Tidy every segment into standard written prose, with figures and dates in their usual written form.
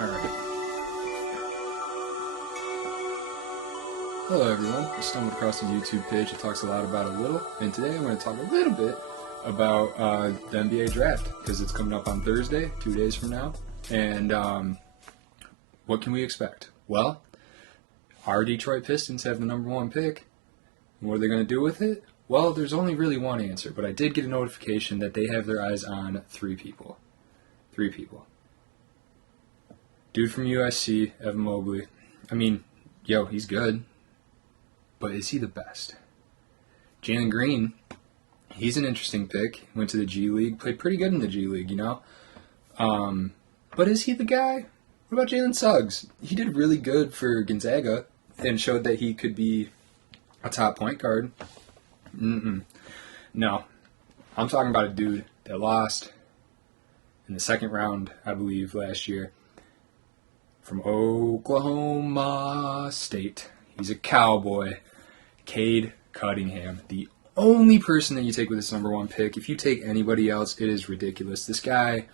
Alright. Hello everyone, I stumbled across a YouTube page that talks a lot about a little, and today I'm going to talk a little bit about the NBA draft, because it's coming up on Thursday, 2 days from now, and what can we expect? Well, our Detroit Pistons have the #1 pick. What are they going to do with it? Well, there's only really one answer, but I did get a notification that they have their eyes on three people. Dude from USC, Evan Mobley. I mean, he's good. But is he the best? Jalen Green, he's an interesting pick. Went to the G League, played pretty good in the G League, But is he the guy? What about Jalen Suggs? He did really good for Gonzaga and showed that he could be a top point guard. No. I'm talking about a dude that lost in the second round, I believe, last year from Oklahoma State. He's a Cowboy. Cade Cunningham, the only person that you take with this #1 pick. If you take anybody else, it is ridiculous. This guy,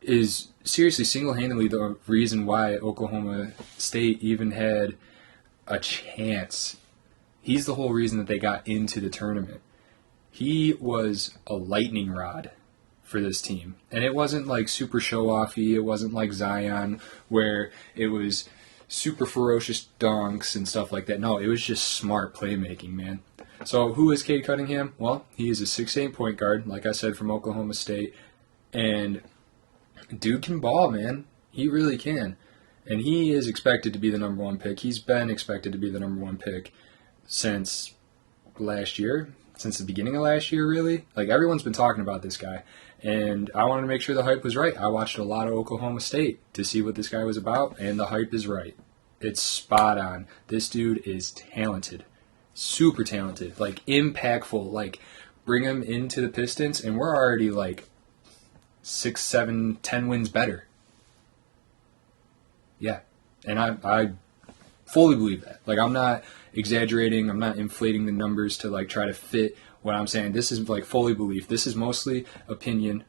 is seriously single-handedly the reason why Oklahoma State even had a chance. He's the whole reason that they got into the tournament. He was a lightning rod for this team. And it wasn't super show-offy. It wasn't like Zion, where it was super ferocious dunks and stuff like that. No, it was just smart playmaking, man. So who is Cade Cunningham? Well, he is a 6'8" point guard, like I said, from Oklahoma State. And dude can ball, man. He really can. And he is expected to be the #1 pick. He's been expected to be the #1 pick since last year, since the beginning of last year, really. Everyone's been talking about this guy. And I wanted to make sure the hype was right. I watched a lot of Oklahoma State to see what this guy was about, and the hype is right. It's spot on. This dude is talented. Super talented. Impactful. Bring him into the Pistons, and we're already 6, 7, 10 wins better. Yeah. And I fully believe that. I'm not exaggerating. I'm not inflating the numbers to try to fit what I'm saying. This is fully belief. This is mostly opinion.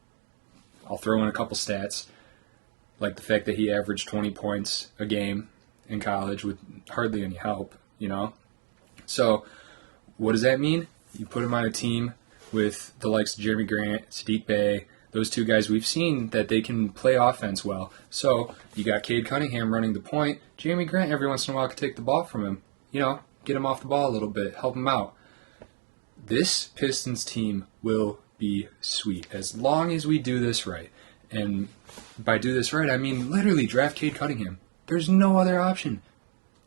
I'll throw in a couple stats, like the fact that he averaged 20 points a game in college with hardly any help, So what does that mean? You put him on a team with the likes of Jeremy Grant, Sadiq Bey, those two guys. We've seen that they can play offense well. So you got Cade Cunningham running the point. Jeremy Grant every once in a while could take the ball from him. Get him off the ball a little bit, help him out. This Pistons team will be sweet as long as we do this right. And by do this right, I mean literally draft Cade Cunningham. There's no other option.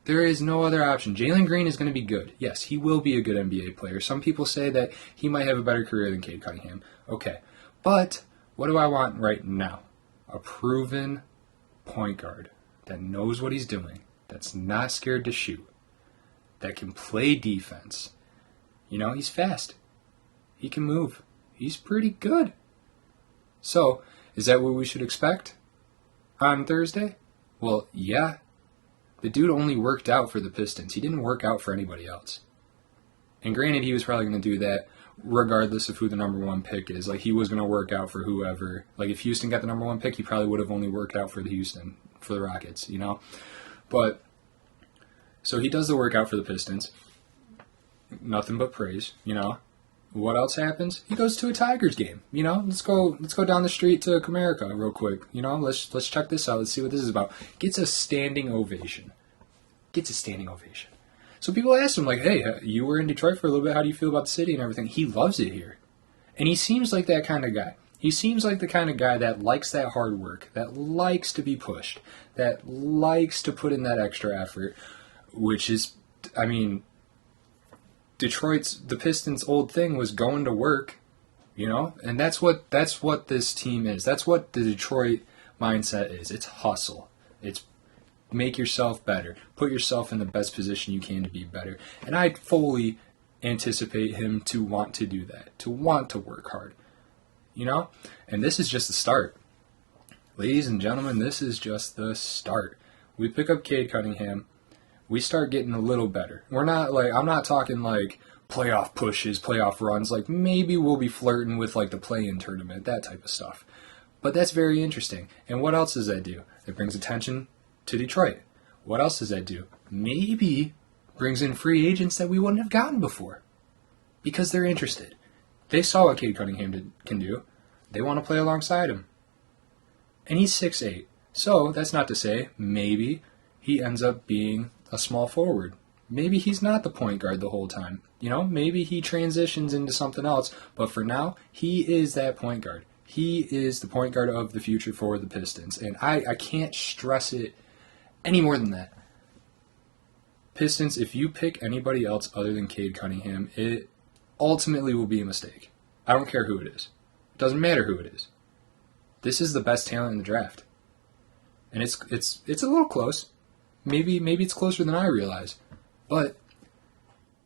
There is no other option. Jalen Green is going to be good. Yes, he will be a good NBA player. Some people say that he might have a better career than Cade Cunningham. Okay. But what do I want right now? A proven point guard that knows what he's doing, that's not scared to shoot, that can play defense. He's fast. He can move. He's pretty good. So, is that what we should expect on Thursday? Well, yeah. The dude only worked out for the Pistons. He didn't work out for anybody else. And granted, he was probably going to do that regardless of who the #1 pick is. He was going to work out for whoever. If Houston got the #1 pick, he probably would have only worked out for the Rockets, But, so he does the workout for the Pistons. Nothing but praise, What else happens? He goes to a Tigers game, Let's go down the street to Comerica real quick, Let's check this out. Let's see what this is about. Gets a standing ovation. So people ask him, hey, you were in Detroit for a little bit. How do you feel about the city and everything? He loves it here. And he seems like that kind of guy. He seems like the kind of guy that likes that hard work, that likes to be pushed, that likes to put in that extra effort, which is, the Pistons' old thing was going to work, and that's what this team is. That's what the Detroit mindset is. It's hustle. It's make yourself better. Put yourself in the best position you can to be better. And I fully anticipate him to want to do that, to want to work hard, And this is just the start. Ladies and gentlemen, this is just the start. We pick up Cade Cunningham. We start getting a little better. We're not I'm not talking playoff pushes, playoff runs. Maybe we'll be flirting with the play-in tournament, that type of stuff. But that's very interesting. And what else does that do? It brings attention to Detroit. What else does that do? Maybe brings in free agents that we wouldn't have gotten before because they're interested. They saw what Cade Cunningham can do. They want to play alongside him. And he's 6'8". So that's not to say maybe he ends up being a small forward. Maybe he's not the point guard the whole time. Maybe he transitions into something else. But for now, he is that point guard. He is the point guard of the future for the Pistons. And I can't stress it any more than that. Pistons, if you pick anybody else other than Cade Cunningham, it ultimately will be a mistake. I don't care who it is. It doesn't matter who it is. This is the best talent in the draft. And it's a little close. Maybe it's closer than I realize. But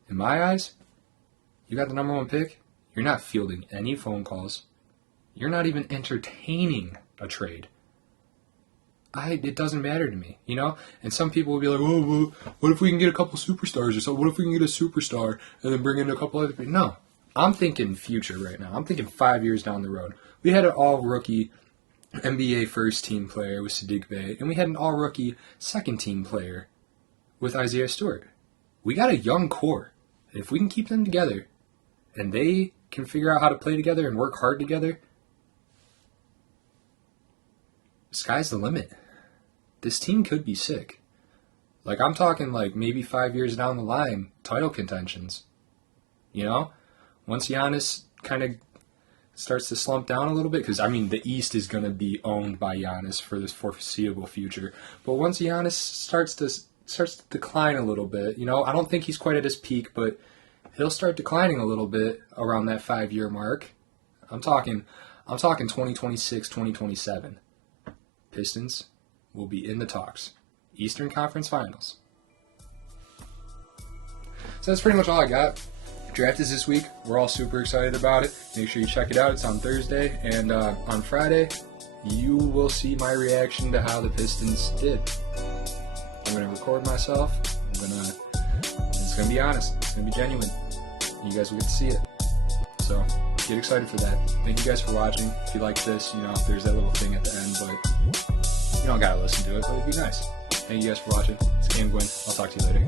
in my eyes, you got the number one pick. You're not fielding any phone calls. You're not even entertaining a trade. It doesn't matter to me, And some people will be like, oh, well, what if we can get a couple superstars or something? What if we can get a superstar and then bring in a couple other people? No, I'm thinking future right now. I'm thinking 5 years down the road. We had an all-rookie NBA first-team player with Sadiq Bey, and we had an all-rookie second-team player with Isaiah Stewart. We got a young core. And if we can keep them together and they can figure out how to play together and work hard together, sky's the limit. This team could be sick. I'm talking maybe 5 years down the line, title contentions. Once Giannis kind of starts to slump down a little bit, because, the East is going to be owned by Giannis for this foreseeable future. But once Giannis starts to decline a little bit, I don't think he's quite at his peak, but he'll start declining a little bit around that 5-year mark. I'm talking 2026, 2027. Pistons will be in the talks. Eastern Conference Finals. So that's pretty much all I got. Draft is this week. We're all super excited about it. Make sure you check it out. It's on Thursday. And on Friday, you will see my reaction to how the Pistons did. I'm going to record myself. It's going to be honest. It's going to be genuine. You guys will get to see it. So get excited for that. Thank you guys for watching. If you like this, there's that little thing at the end, but you don't got to listen to it, but it'd be nice. Thank you guys for watching. It's Cam Gwynn. I'll talk to you later.